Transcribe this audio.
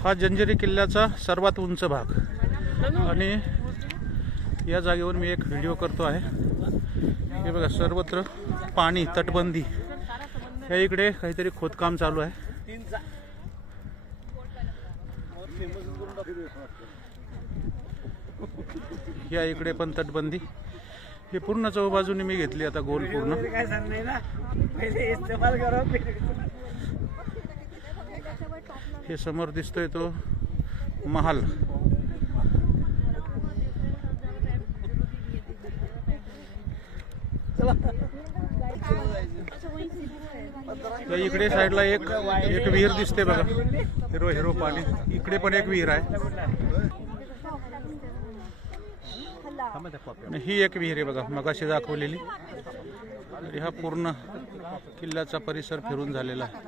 हा जंजिरी किल्ल्याचा सर्वात उंच भाग आणि या जागेवर मी एक व्हिडिओ करतो आहे। हे बघा सर्वत्र पाणी, तटबंदी। या इकडे काहीतरी खोदकाम चालू आहे। या इकडे पण तटबंदी। हे पूर्ण चौबाजूने मी घेतली आता गोल पूर्ण। हे समोर दिसतोय तो महाल। या इकडे साइडला एक विहीर दिसते बघा, हिरो हिरो पाणी। इकडे पण एक विहीर आहे आणि ही एक विहीर आहे बघा, मगाशी दाखवलेली। हा पूर्ण किल्ल्याचा परिसर फिरून झालेला आहे।